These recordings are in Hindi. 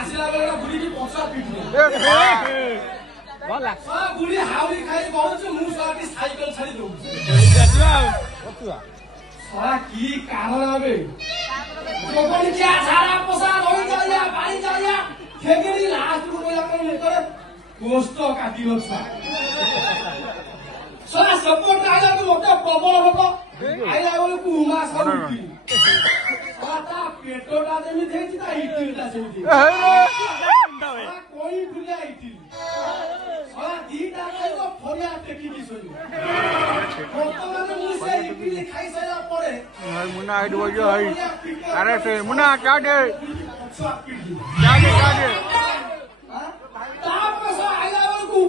ଆସିଲା ବେଳେ ବୁଢୀ କି ପଛୁଆ ପିଟିଲେ ବୁଢୀ ହାଉଳି ଖାଇ କହୁଛୁ ମୁଁ ଶଳାଟି ସାଇକେଲ ଛାଡି ଦଉଛି ଶଳା କି କାରଣ ଏବେ କିଆ ଝାଡା ପୋଷା ରହି ଯାଉଆ ପାଣି ଯାଉଆ ଖେଗିରି ଲାଷ୍ଟକୁ କହିଲା କଣ ମୁଖରେ ଗୋଷ୍ଠ କାଟିବ ଛୁଆ ଶଳା ସେପଟ ଆଇଲାକୁ ଗୋଟେ ପ୍ରବଳ ଲୋକ ଆଇଲା ବେଳକୁ ଉମା ସବୁ ତା ପେଟଟା ଯେମିତି ହେଇଛି ତା ଇଟିଲଟା ସେମିତି କଇଁ ଫୁଲିଆ ଇଟିଲ ଶଳା ଦିଟା ଖାଇବ ଫରିଆ ଟେକିକି ଶୋଇବ ବର୍ତ୍ତମାନ ମୁଁ ସେ ଇଟିଲି ଖାଇସାରିଲା ପରେ मुन्ना हाइट हो गया हाइट अरे से मुन्ना क्या दे तापर से आइला बेलकु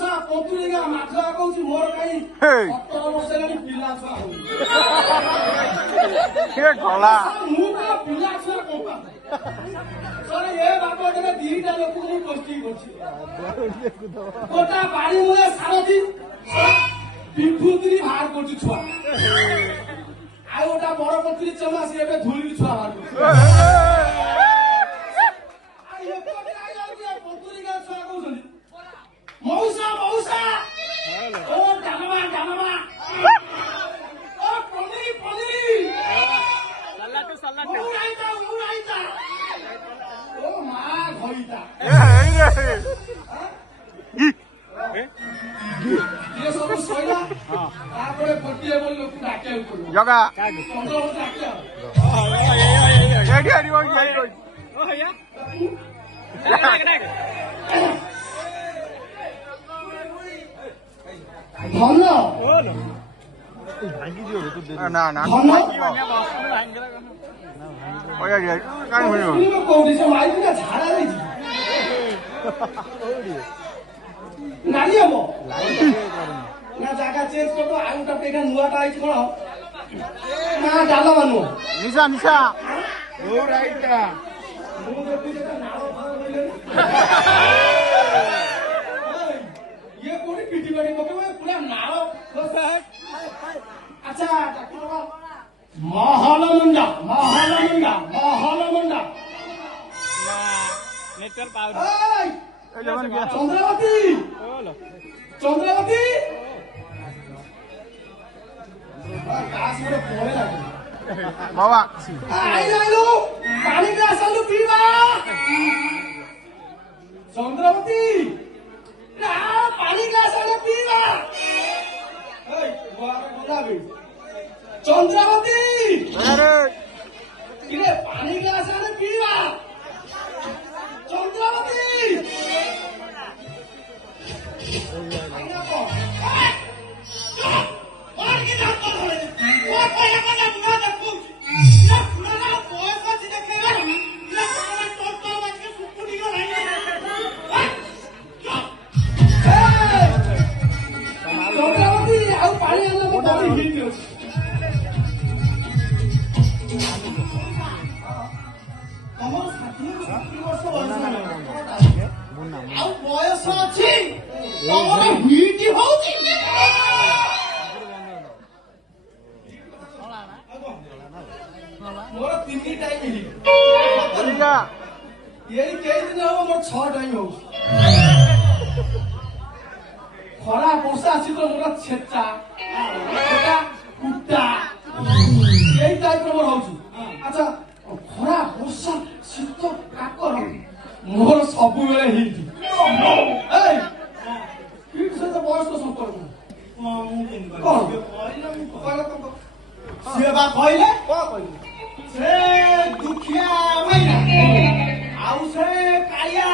सा पोतुरीगा माथरा कहूची मोर काई 17 वर्ष हेलानी पिला छुआ हो के गला मु का पिला छुआ कोपा सरे ए बाप जने दीटा लोक मु कोस्ती करछि कोटा पानी मुले सारथी बिफुतरी बाहर करछि छुआ आउ ओटा बड़ पोतुरी चमा से एबे धुली छुआ बाहर करछि आइ ए कोटा आइला पोतुरी का छुआ कहउछनी मौसा मौसा ओ डालमा डालमा ओ पनीर पनीर सलाद उड़ाइता ओ मां घइता ये सब सोइला तापरे पटिए बोल लोक डाके ऊपर जगा चंद्र हो डाके रेडी रेडी हो गई ओ भैया धन ना ना ओया ये कान हो कोडी से माइक का झाड़ा नहीं नाली हमो ना जागा चेंज कर तो आउटा पेगा नुआटा आइछ कोन ना डालो मानु निशा निशा ओ राइटा ये कोडी पीटी बाड़ी पके पूरा नाळ अच्छा महालमंडा महालमंडा महालमंडा नेचर पावर चंद्रावती चंद्रावती काश मोरे पळे लागे बाबा आई लाइलो पानी ग्लास आलू पीवा चंद्रावती ना पानी ग्लास आलू पीवा ए गोरा गोलाबी चंद्रावती अरे किरे पानी ग्लास आलू पीवा चंद्रावती बयस अच्छी हिट होची मोर 3 टाइम हिट निशा यही कई दिन हो मोर 6 टाइम हो खरा वर्षा सी तो मोर छेचा छेचा कुत्ता यही टाइप मोर होची अच्छा खरा वर्षा शीत काकर मोर सबु बेले हिट ए हिट से तो बयस संपर्क से बा कहले से दुखिया मैना आउ से कालिया